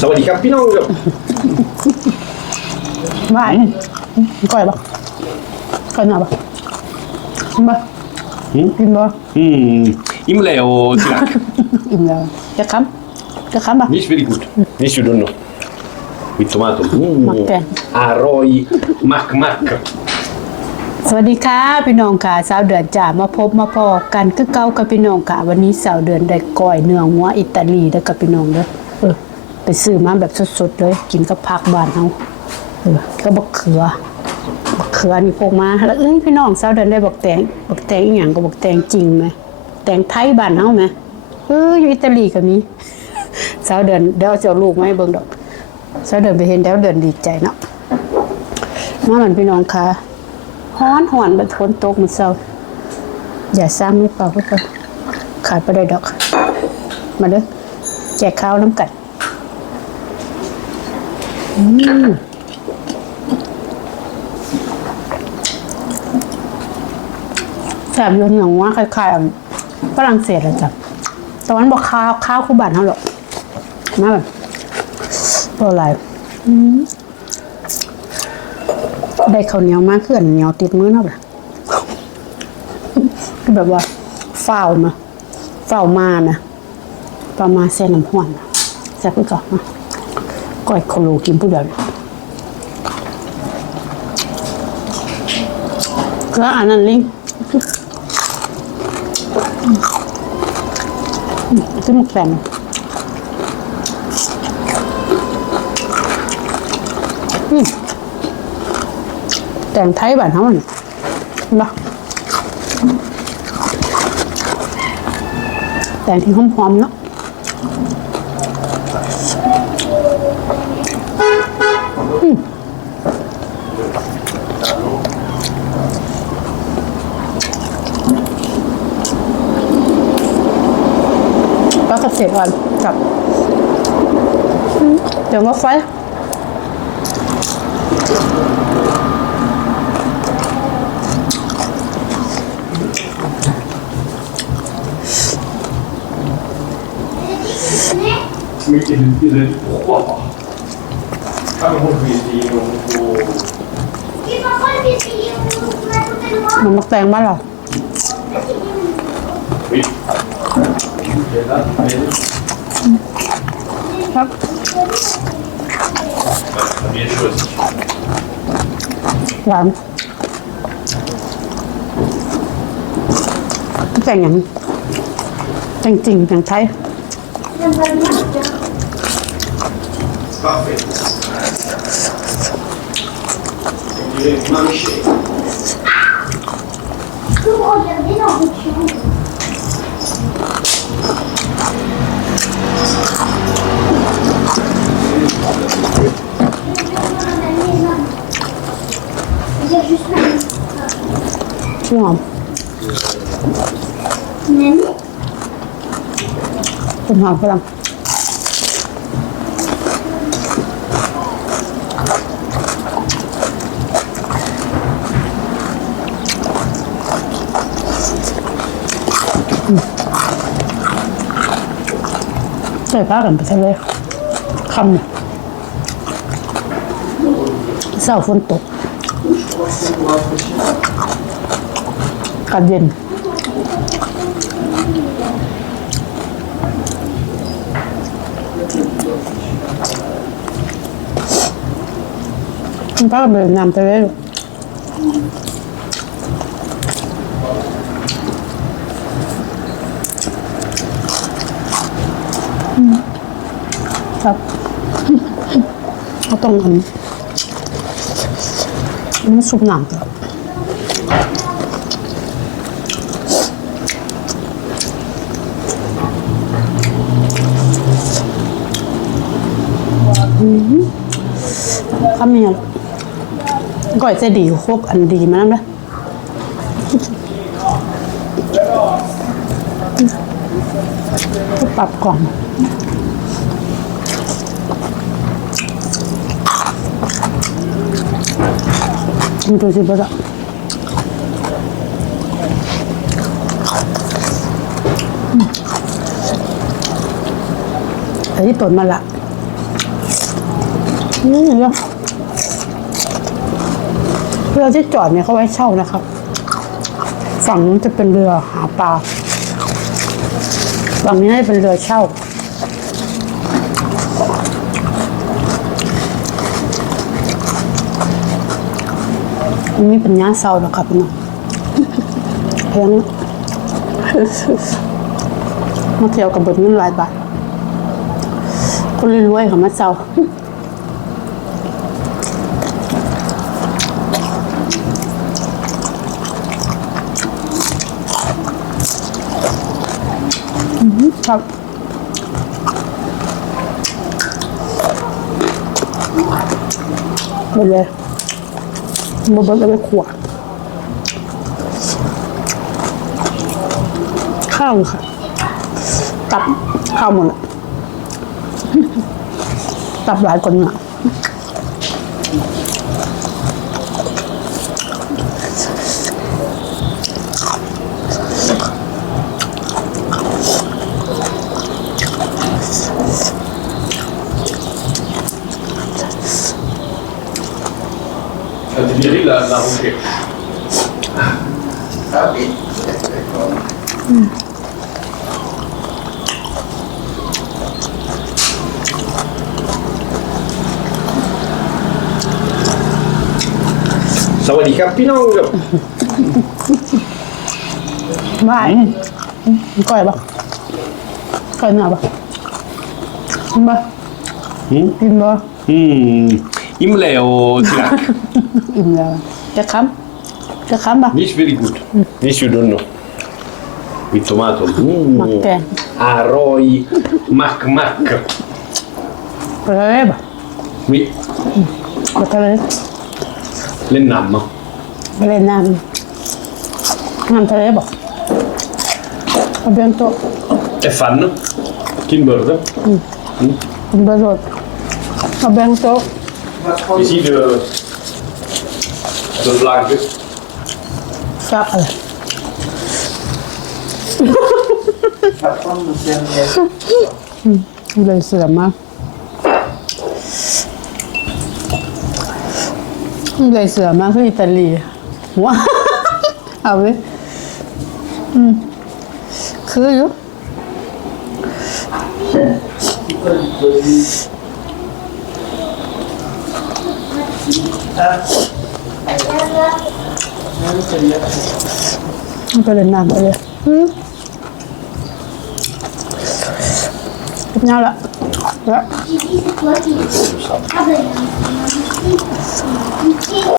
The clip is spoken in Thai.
สวัสดีครับพี่น้องครับหวานก่อยปะก่อยหน่อยปะกินปะกินปะอืมอิ่มแล้ว ที่รัก อิ่มแล้วจะคำจะคำปะ This very good. This you don't know. With tomato. Mm. Macchè. Arroy mac mac. สวัสดีค่ะพี่น้องค่ะสาวเดือนจ่ามาพบมาพอกันคือเก้ากับพี่น้องค่ะ วันนี้สาวเดือนได้ก้อยเนื้อหัวอิตาลีได้กับพี่น้องเด้อเออไปซื้อมาแบบสดๆเลย กินกับผักบ้านเฮาเออก็บักเขือบักเขือนี่พกมาแล้วเอ้ยพี่น้องสาวเดือนได้บักแตงบักแตงอีหยังก็บักแตงจริงไหมแตงไทยบ้านเฮาไหมเอออยู่อิตาลีก็มีสาวเดือนเดี๋ยวจะเอาลูกมาให้เบิ่งดอกสาวเดือนไปเห็นแล้วเดือนดีใจเนาะมามันพี่น้องค่ะ ฮ้อนหอนบัดฝนตกมื้อเช้าอย่าซ้ำหรือเปล่าทุกคนขาดบ่ได้ดอก มาเด้อแจกข้าวน้ำกัดอืมแสบยนอย่งว่าคล้ายๆฝรั่งเศสอะจ้ะแต่วันบอกข้าวข้าวคู่บ้านเขาหรอกมาแบบตัวอะไรอืม ได้ข้าวเหนียวมากขึ้นเหนียวติดมือเนาะแบบแบบว่าเฝ้ามาเฝ้ามานะประมาณเส้นน้ำห้อนนะแซ่บไปก่อนนะก้อยโคโลกินผู้เดียวก็อันนั้นลิงขึ้นมาแกล้งอืม แต่งไทยบ้านเขานี่ยเห็นะแต่งที่หอมๆเนาะอืมปลากระเทียมอ่อนกับเดี๋ยวมาไฟ 没给人别人画吧。他们会比你用户。มันมักแตงบ้านเรอครับหวานแต่งอย่างจริงจริงอย่างใช้ Parfait. On dirait marcher. Vous regardez dans votre chambre. Wow. หอมฝรั่งใส่ผ้ากันไปเลยคำเนี่ยเศร้าฝนตกกัดเย็น คุณป้าก็ไปนำไปเลยลูกอืมครับเขาต้องทำนี่ซุปหนัง ข้าวเมียลูกก่อยจะดีโคกอันดีมาแล้วนะปรับก่อนชิมดูสิบ่ละแต่ที่ตนมาละ นี่เนาะเรือที่จอดเนี่ยเขาไว้เช่านะครับ ฝั่งนู้นจะเป็นเรือหาปลา ฝั่งนี้น่าจะเป็นเรือเช่า อันนี้เป็นย่าเซาแล้วครับน้องเพียงมาเที่ยวกับเบิดเงินหลายบาทคนรวยๆเขามาเซา ครับหมดเลยบนบนจะไปขวดข้าวค่ะ ตับข้าวหมดละตับหลายคนอะ Jag vill la la hon สวัสดีครับพี่น้องครับไม่ Imle o Tirak? Imle. Yakam? Yakam ba? Nicht very good. Nicht you don't know. With tomato. Uh. Mm. Makke. Aroi. Mac mac. Prova. Oui. Guardate. L'ennam. L'ennam. Non te levo. Abbiamo. E fanno? Kimberdo? Mm. Mm. Kimberdo. Abbiamo. Ici, de, de blague. Ça. Laissé la main. Il a laissé la main, c'est italien. Moi Ah oui mm. Curieux. Ah. Encore le nard, d'ailleurs. Mmh. Viens là. Là.